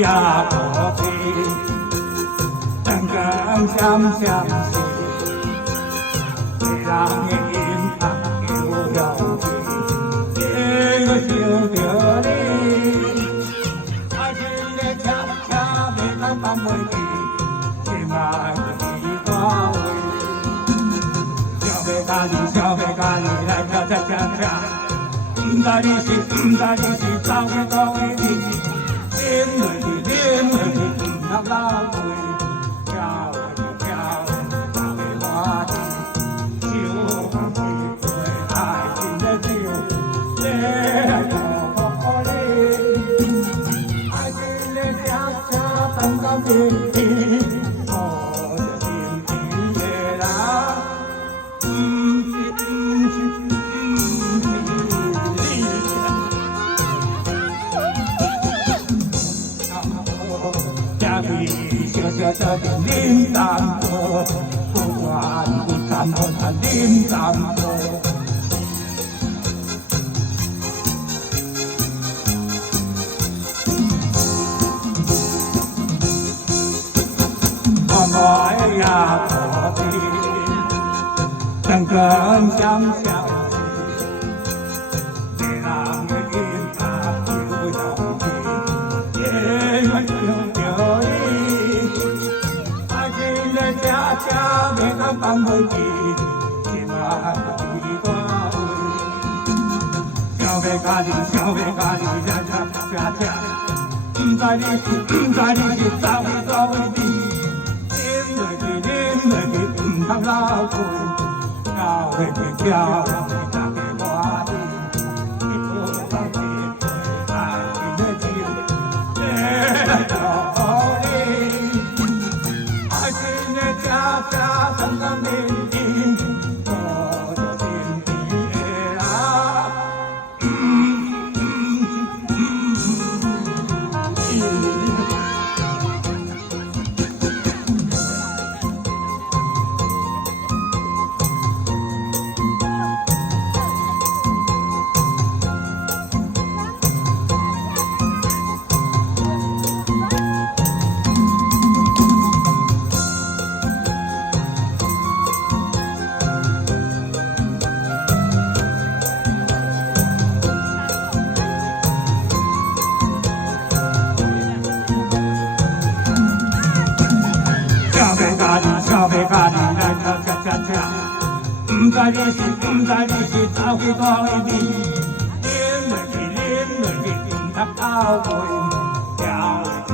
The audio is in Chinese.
呀，我的真更相相信，让你印堂有了情，这个想着你，爱情的恰恰没能放袂记，心爱的花蕊，想要甲你，想要甲你来跳跳跳跳，不知你是，不知你是走去倒位你。饮落去，饮落去，唔通流泪。飘落去，飘落去，走的花枝，手捧一杯爱情的酒，来祝福你。爱情的恰恰等到天天，我的心底的人，不是你。小小的林淡薄，不管不淡薄，它林淡薄。我呀，我的真更相相信，让人因他有了情，也愿有意。恰恰袂当放袂记，心爱的花蕊，想要甲你，想要甲你，恰恰恰恰，不知你是，不知你是走去倒位你，饮落去，饮落去，唔通流泪，流落去，跳落去，大家欢喜，一杯放一杯爱情的酒，来祝福你。爱情的恰恰等到明天，我的心底的人。想要甲你来跳恰恰恰，不知你是，不知你是走去倒位你，饮落去，饮落去，唔通后悔，跳落去。